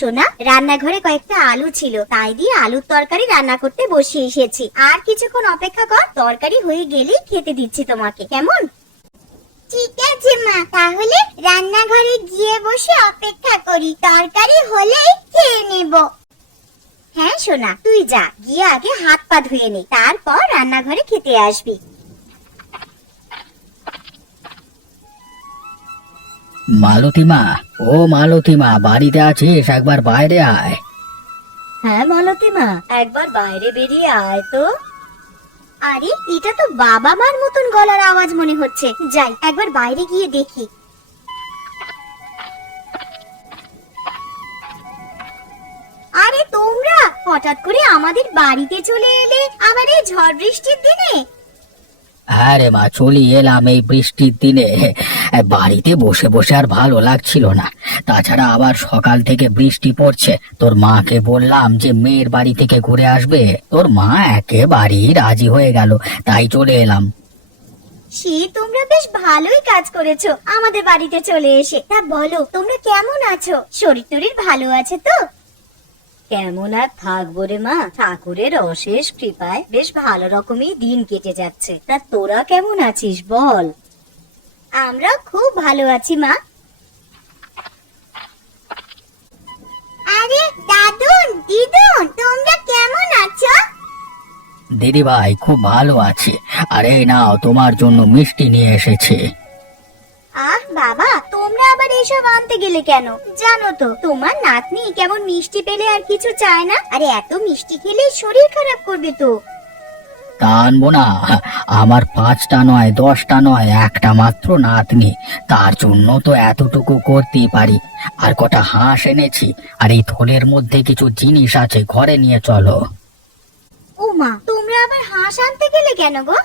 সোনা, রান্নাঘরে কয়েকটা আলু ছিল, তাই দিয়ে আলুর তরকারি রান্না করতে বসিয়ে এসেছি। আর কিছুক্ষণ অপেক্ষা কর, তরকারি হয়ে গেলেই খেতে দিচ্ছি তোমাকে, কেমন? ঠিক আছে মা, তাহলে রান্নাঘরে গিয়ে বসে অপেক্ষা করি, তরকারি হলেই খেয়ে নেব। হ্যাঁ সোনা, তুই যা, গিয়ে আগে হাত পা ধুয়ে নে, তারপর রান্নাঘরে খেতে আসবি। মালতীমা, ও মালতীমা, বাড়িতে আছিস? একবার বাইরে আয়। হ্যাঁ মালতীমা, একবার বাইরে বেরিয়ে আয় তো। আরে, এটা তো বাবা মার মতন গলার আওয়াজ মনে হচ্ছে, যাই একবার বাইরে গিয়ে দেখি। আরে তোমরা হঠাৎ করে আমাদের বাড়িতে চলে এলে, আবার এই ঝড় বৃষ্টির দিনে? হ্যাঁ রে মা, চলি এলাম এই বৃষ্টির দিনে। বাড়িতে বসে বসে আর ভালো লাগছিল না, তাছাড়া আবার সকাল থেকে বৃষ্টি পড়ছে। তোর মাকে বললাম যে মেয়ের বাড়ি থেকে ঘুরে আসবে, তোর মা একেবারেই রাজি হয়ে গেল, তাই চলে এলাম। সে তোমরা বেশ ভালোই কাজ করেছো আমাদের বাড়িতে চলে এসে। তা বলো, তোমরা কেমন আছো? শরীর টরীর ভালো আছে তো? কেমন আর থাকবো রে মা, ঠাকুরের অশেষ কৃপায় বেশ ভালো রকমই দিন কেটে যাচ্ছে। তা তোরা কেমন আছিস বল? আমরা খুব ভালো আছি মা। আরে দাদুন, দিদুন, তোমরা কেমন আছো? দিদি ভাই, খুব ভালো আছি। আরে নাও, তোমার জন্য মিষ্টি নিয়ে এসেছি। আহ বাবা, তোমরা আবার এসব আনতে গেলে কেন? জানো তো তোমার নাতনি কেমন মিষ্টি পেলে আর কিছু চায় না, আরে এত মিষ্টি খেলে শরীর খারাপ করবে তো। তা আনবো না? আমার 5টা নয়, 10টা নয়, একটা মাত্র নাতনি, তার জন্য তো এতটুকু করতেই পারি। আর কটা হাঁস এনেছি, আর এই থলের মধ্যে কিছু জিনিস আছে, ঘরে নিয়ে চলো। ও মা, তোমরা আবার হাঁস আনতে গেলে কেন গো?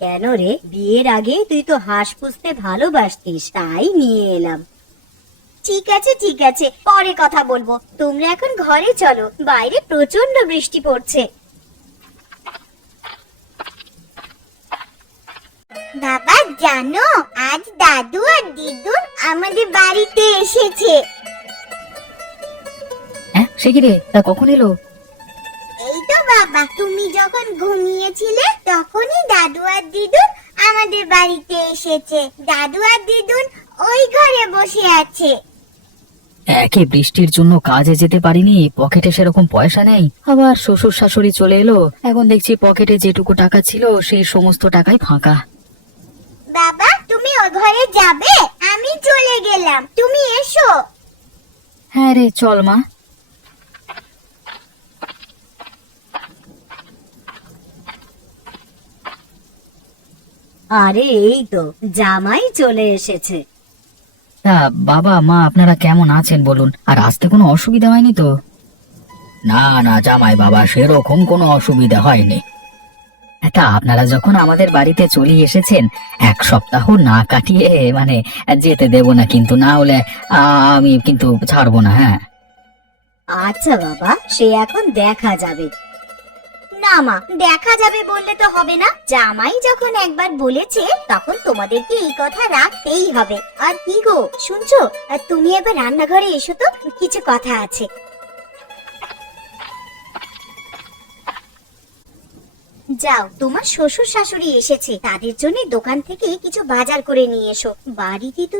কেন রে, বিয়ের আগে তুই তো হাঁস পুষতে ভালোবাসতিস, তাই নিয়ে এলাম। ঠিক আছে ঠিক আছে, পরে কথা বলবো, তোমরা এখন ঘরে চলো, বাইরে প্রচন্ড বৃষ্টি পড়ছে। বাবা জানো, আজ দাদু আর দিদুন আমাদের বাড়িতে এসেছে। হ্যাঁ, সে কি রে? তা কখন এলো? এই তো বাবা, তুমি যখন ঘুমিয়েছিলে তখনই দাদু আর দিদুন আমাদের বাড়িতে এসেছে। দাদু আর দিদুন ওই ঘরে বসে আছে। একে বৃষ্টির জন্য কাজে যেতে পারিনি, পকেটে সেরকম পয়সা নেই, আবার শ্বশুর শাশুড়ি চলে এলো, এখন দেখছি পকেটে যেটুকু টাকা ছিল সেই সমস্ত টাকাই ফাঁকা। বাবা, তুমি ওই ঘরে যাবে? আমি চলে গেলাম, তুমি এসো। হ্যাঁ রে, চল মা। আরে এই তো জামাই চলে এসেছে। তা বাবা মা, আপনারা কেমন আছেন বলুন? আর আসতে কোনো অসুবিধা হয়নি তো? না না জামাই বাবা, সেরকম কোনো অসুবিধা হয়নি। তা আপনারা যখন আমাদের বাড়িতে চলে এসেছেন, 1 সপ্তাহ না কাটিয়ে মানে যেতে দেব না, কিন্তু না হলে আমি কিন্তু ছাড়বো না। হ্যাঁ আচ্ছা বাবা, সে এখন দেখা যাবে। না মা, দেখা যাবে বললে তো হবে না, জামাই যখন একবার বলেছে তখন তোমাদেরকে এই কথা রাখতেই হবে। আর কি গো শুনছো, আর তুমি এবার রান্নাঘরে এসো তো, কিছু কথা আছে। যাও, তোমার শ্বশুর শাশুড়ি এসেছে, তাদের জন্য দোকান থেকে কিছু বাজার করে নিয়ে এসো, বাড়িতে তো